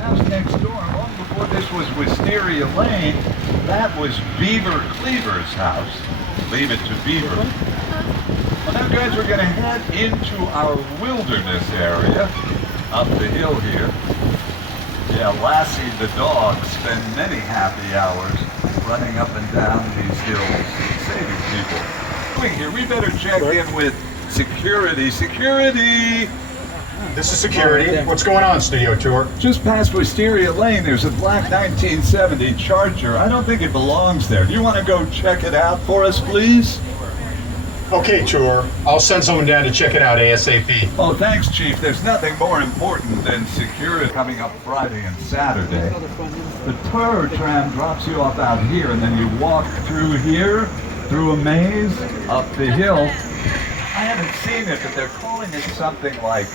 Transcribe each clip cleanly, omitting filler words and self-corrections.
House next door, long before this was Wisteria Lane, that was Beaver Cleaver's house. Leave it to Beaver. Well, now, guys, we're going to head into our wilderness area up the hill here. Yeah, Lassie the dog spent many happy hours running up and down these hills, saving people. Quick here, we better check in with security. Security! This is security. What's going on, Studio Tour? Just past Wisteria Lane, there's a black 1970 Charger. I don't think it belongs there. Do you want to go check it out for us, please? Okay, Tour. I'll send someone down to check it out ASAP. Oh, thanks, Chief. There's nothing more important than security coming up Friday and Saturday. The tour tram drops you off out here, and then you walk through here, through a maze, up the hill. I haven't seen it, but they're calling it something like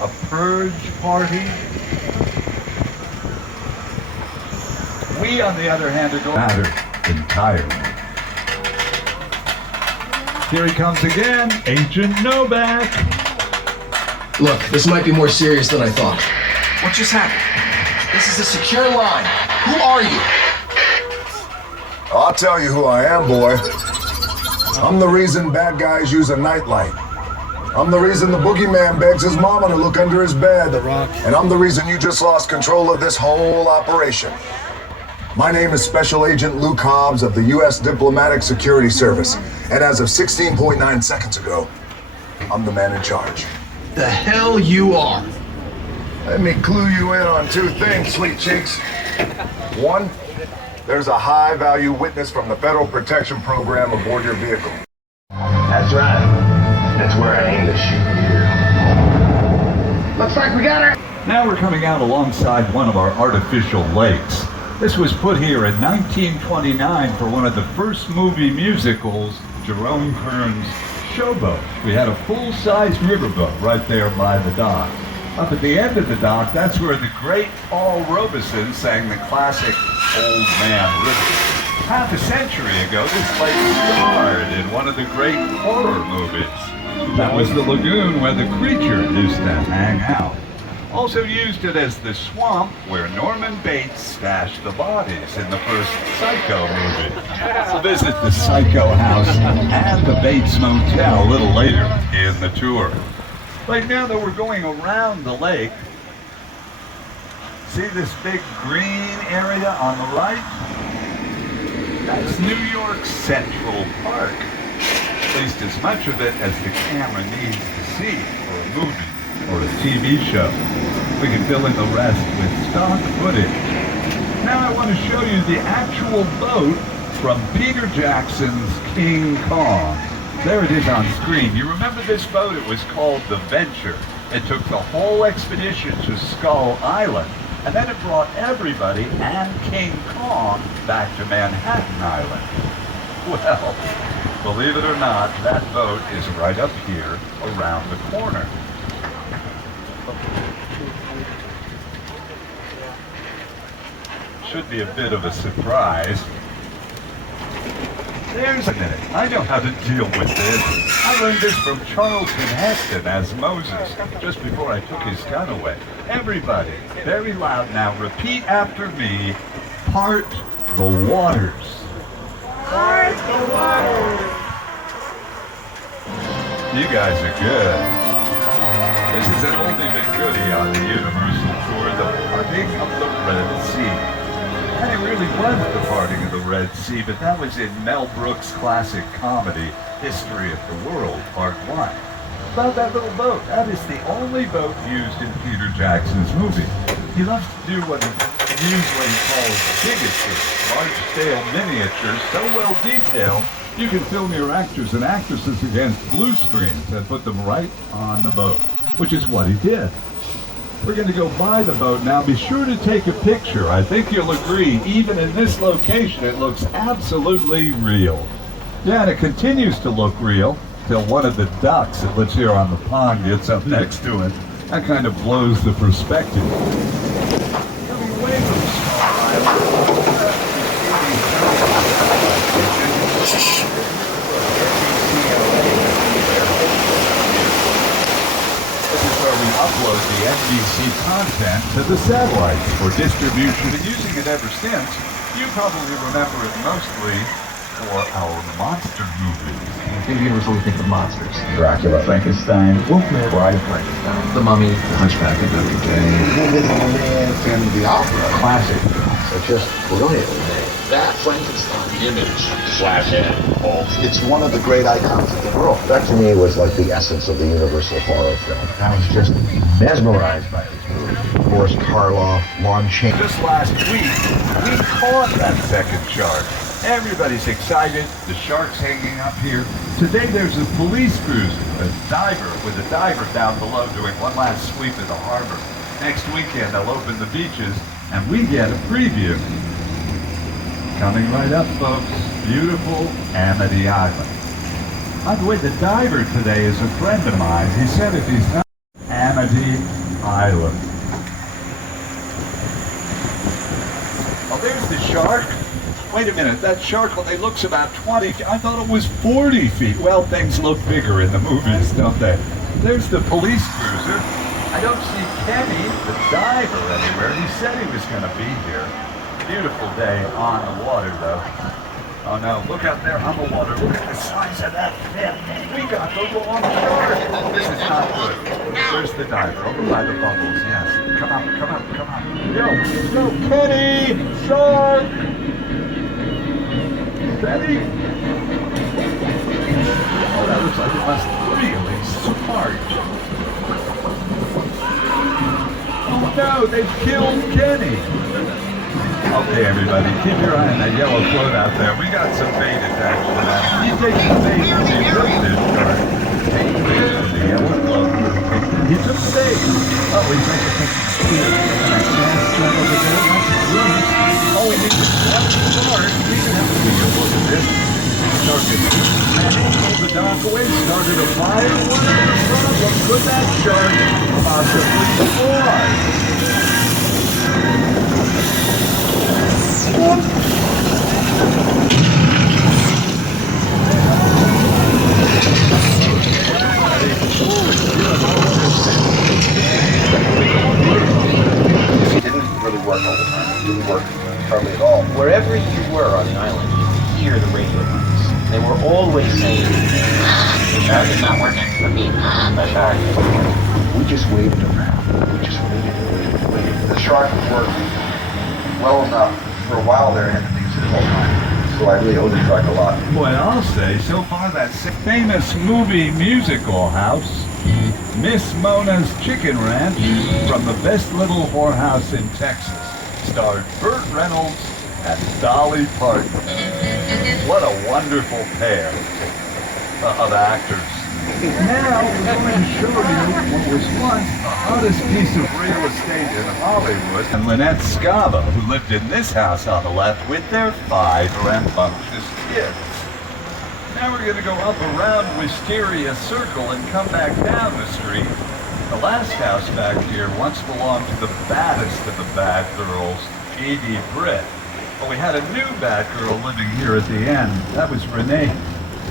a purge party. We, on the other hand, are going matter entirely. Here he comes again, Agent Novak. Look, this might be more serious than I thought. What just happened? This is a secure line. Who are you? I'll tell you who I am, boy. I'm the reason bad guys use a nightlight. I'm the reason the boogeyman begs his mama to look under his bed. And I'm the reason you just lost control of this whole operation. My name is Special Agent Luke Hobbs of the U.S. Diplomatic Security Service. And as of 16.9 seconds ago, I'm the man in charge. The hell you are. Let me clue you in on two things, sweet cheeks. One, there's a high-value witness from the Federal Protection Program aboard your vehicle. That's right. That's where I aim to shoot you. Looks like we got her. Now we're coming out alongside one of our artificial lakes. This was put here in 1929 for one of the first movie musicals, Jerome Kern's Showboat. We had a full-size riverboat right there by the dock. Up at the end of the dock, that's where the great Paul Robeson sang the classic Old Man River. Half a century ago, this lake starred in one of the great horror movies. That was the lagoon where the creature used to hang out. Also used it as the swamp where Norman Bates stashed the bodies in the first Psycho movie. We'll visit the Psycho house and the Bates Motel a little later in the tour. Right now, though, we're going around the lake. See this big green area on the right? That's New York Central Park. At least as much of it as the camera needs to see for a movie or a TV show. We can fill in the rest with stock footage. Now I want to show you the actual boat from Peter Jackson's King Kong. There it is on screen. You remember this boat? It was called the Venture. It took the whole expedition to Skull Island, and then it brought everybody and King Kong back to Manhattan Island. Well, believe it or not, that boat is right up here around the corner. Should be a bit of a surprise. There's a minute. I know how to deal with this. I learned this from Charlton Heston as Moses, just before I took his gun away. Everybody, very loud now, repeat after me. Part the waters. Part the waters. You guys are good. This is an oldie but goodie on the Universal Tour, The Parting of the Red Sea. And it really was The Parting of the Red Sea, but that was in Mel Brooks' classic comedy, History of the World, Part 1. About that little boat. That is the only boat used in Peter Jackson's movie. He loves to do what he usually calls bigoted, large-scale miniatures, so well detailed, you can film your actors and actresses against blue screens and put them right on the boat, which is what he did. We're going to go by the boat now. Be sure to take a picture. I think you'll agree, even in this location, it looks absolutely real. Yeah, and it continues to look real till one of the ducks that lives here on the pond gets up next to it. That kind of blows the perspective. Coming away from Skull Island. This is where we upload the NBC content to the satellites for distribution. Been using it ever since. You probably remember it mostly for our monster movies. Maybe Universal we think of monsters. Dracula, Frankenstein, Wolfman, Bride of Frankenstein. The Mummy, The Hunchback of Notre Dame. Phantom of the Opera. Classic. So just brilliantly made. That Frankenstein image. Flathead, Hulk. It's one of the great icons of the world. That to me was like the essence of the Universal horror film. I was just mesmerized by this movie. Boris Karloff, Lon Chaney. Just last week, we caught that second shark. Everybody's excited. The shark's hanging up here. Today there's a police cruiser, a diver with a diver down below doing one last sweep of the harbor. Next weekend they'll open the beaches and we get a preview. Coming right up, folks. Beautiful Amity Island. By the way, the diver today is a friend of mine. He said if he's not Amity Island. Oh, there's the shark. Wait a minute, that shark only looks about 20 feet. I thought it was 40 feet. Well, things look bigger in the movies, don't they? There's the police cruiser. I don't see Kenny, the diver, anywhere. He said he was going to be here. Beautiful day on the water, though. Oh no, look out there on the water. Look at the size of that fin. We got the wrong shark. This is not good. Where's the diver? Over by the bubbles, yes. Come on, come on, come on. Yo, Kenny! Shark! Kenny? Oh, that looks like it must really smart. Oh no, they've killed Kenny. Okay, everybody, keep your eye on that yellow float out there. We got some bait attached to that. You take the bait to the this shark. Take the bait to the yellow float. He took the bait. Oh, he's making a picture. That gas truck over there, that's brilliant. Oh, we need to watch the shark. We can have a video look at this. Shark is pulled the dock away, started a fire. What is the problem? Could that shark possibly fly? It didn't really work all the time. It didn't work hardly at all. Wherever you were on the island, you could hear the radio lines. They were always saying, "The shark is not working." I mean, the shark is not working. We just waited around. We just waited and waited and waited. The shark worked well enough for a while there, and things the whole time. So I really owe the shark a lot. Boy, I'll say, so far that famous movie musical house, Miss Mona's Chicken Ranch, from the best little whorehouse in Texas, starred Burt Reynolds and Dolly Parton. What a wonderful pair of actors. Now we're going to show you what was once the hottest piece of real estate in Hollywood, and Lynette Scava, who lived in this house on the left with their 5 rambunctious kids. Now we're going to go up around Wisteria Circle and come back down the street. The last house back here once belonged to the baddest of the bad girls, Edie Britt. But we had a new bad girl living here at the end. That was Renee.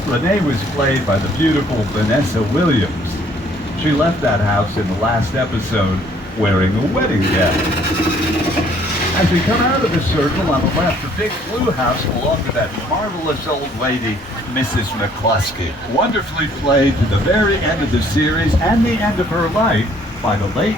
Renee was played by the beautiful Vanessa Williams. She left that house in the last episode wearing a wedding gown. As we come out of the circle on the left, the big blue house belonged to that marvelous old lady, Mrs. McCluskey. Wonderfully played to the very end of the series and the end of her life by the late